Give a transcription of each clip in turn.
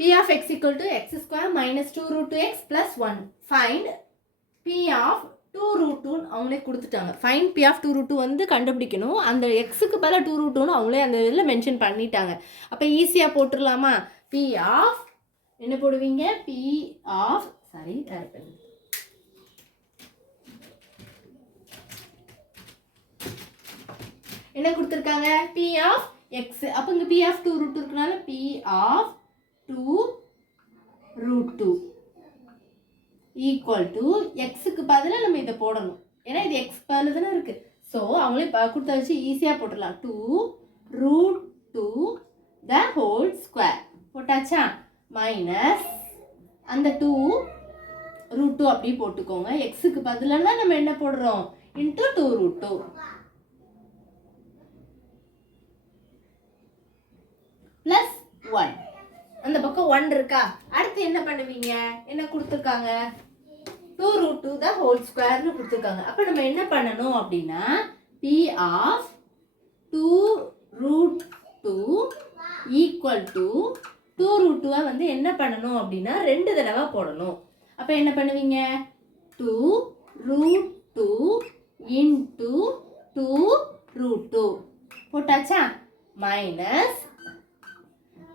P of x equal to x square minus 2 root 2x plus 1. Find P of 2 root 2 அவங்களே கொடுத்துட்டாங்க. Find P of 2 root 2 வந்து கண்டுபிடிக்கணும். அந்த xக்கு பதிலாக 2 root 2ன்னு அவங்களே அந்த இதில் மென்ஷன் பண்ணிட்டாங்க. அப்போ ஈஸியாக போட்டுடலாமா? P of என்ன போடுவீங்க? P of என்ன கொடுத்துருக்காங்க? P of x. அப்போ இங்கே P of 2 root 2 இருக்கனால P of 2 root 2 equal to xக்கு பதிலாக நம்ம இதை போடணும். ஏன்னா இது x பதில் தானே இருக்குது. ஸோ அவங்களே கொடுத்த வச்சு ஈஸியாக போட்டுடலாம். 2 root 2 the whole square போட்டாச்சா? மைனஸ் அந்த 2 root 2 அப்படி போட்டுக்கோங்க. xக்கு பதிலாக நம்ம என்ன போடுறோம்? Into 2 root 2 plus 1. அந்த பக்கம் 1 இருக்கா? அடுத்து என்ன பண்ணுவீங்க? என்ன கொடுத்துருக்காங்க? 2 root 2 the whole squareனு கொடுத்துருக்காங்க. அப்போ நம்ம என்ன பண்ணணும் அப்படின்னா P of 2 root 2 equal to 2 root 2 வந்து என்ன பண்ணணும் அப்படின்னா 2 தடவை போடணும். அப்போ என்ன பண்ணுவீங்க? 2 root 2 into 2 root 2 போட்டாச்சா? மைனஸ்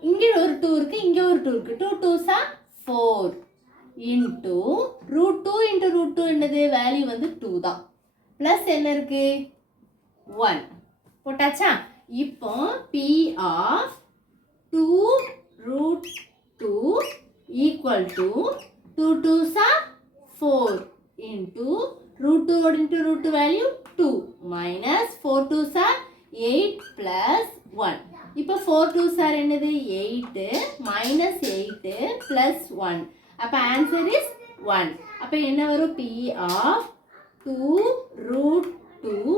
இங்கே ஒரு 2 இருக்கு, இங்கே ஒரு 2 இருக்கு. 2 2s are 4 into root 2 into root 2 என்னது? வேல்யூ வந்து 2 தான். ப்ளஸ் என்ன இருக்கு? 1 போட்டாச்சா? இப்போ P of 2 root 2 equal to 2 2s are 4 into root 2 into root 2 value 2 minus 4 2s are 8 plus 1. இப்போ 4 2s are என்னது? 8 minus 8 plus 1. அப்போ ஆன்சர் இஸ் 1. அப்போ என்ன வரும்? P of 2 root 2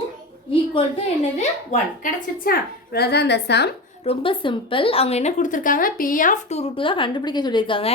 equal to என்னது? 1. கிடச்சிருச்சா? இவ்வளோதான் அந்த சம். ரொம்ப சிம்பிள். அவங்க என்ன கொடுத்துருக்காங்க? P of 2 root 2 தான் கண்டுபிடிக்க சொல்லியிருக்காங்க.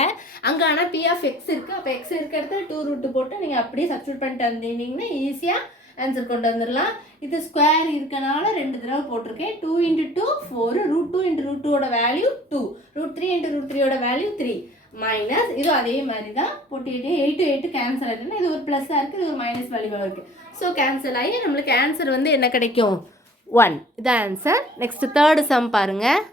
அங்கே ஆனால் P of x இருக்குது. அப்போ x இருக்க இடத்துல 2 root 2 போட்டு நீங்கள் அப்படியே சப்ஸ்டியூட் பண்ணிட்டு வந்தீங்கன்னா ஈஸியாக ஆன்சர் கொண்டு வந்துடலாம். இது ஸ்கொயர் இருக்கனால 2 தடவை போட்டிருக்கேன். 2 into 2 4 root 2 into root 2 ஓட வேல்யூ 2 root 3 into root 3 ஓட வேல்யூ 3 மைனஸ் இது அதே மாதிரி தான் போட்டுக்கிட்டே 8 8 கேன்சல் ஆகிட்டுனா இது ஒரு ப்ளஸ்ஸாக இருக்குது, இது ஒரு மைனஸ் வேல்யூவாக இருக்குது. ஸோ கேன்சல் ஆகி நம்மளுக்கு ஆன்சர் வந்து என்ன கிடைக்கும்? 1. இது ஆன்சர். நெக்ஸ்ட் தேர்டு சம் பாருங்கள்.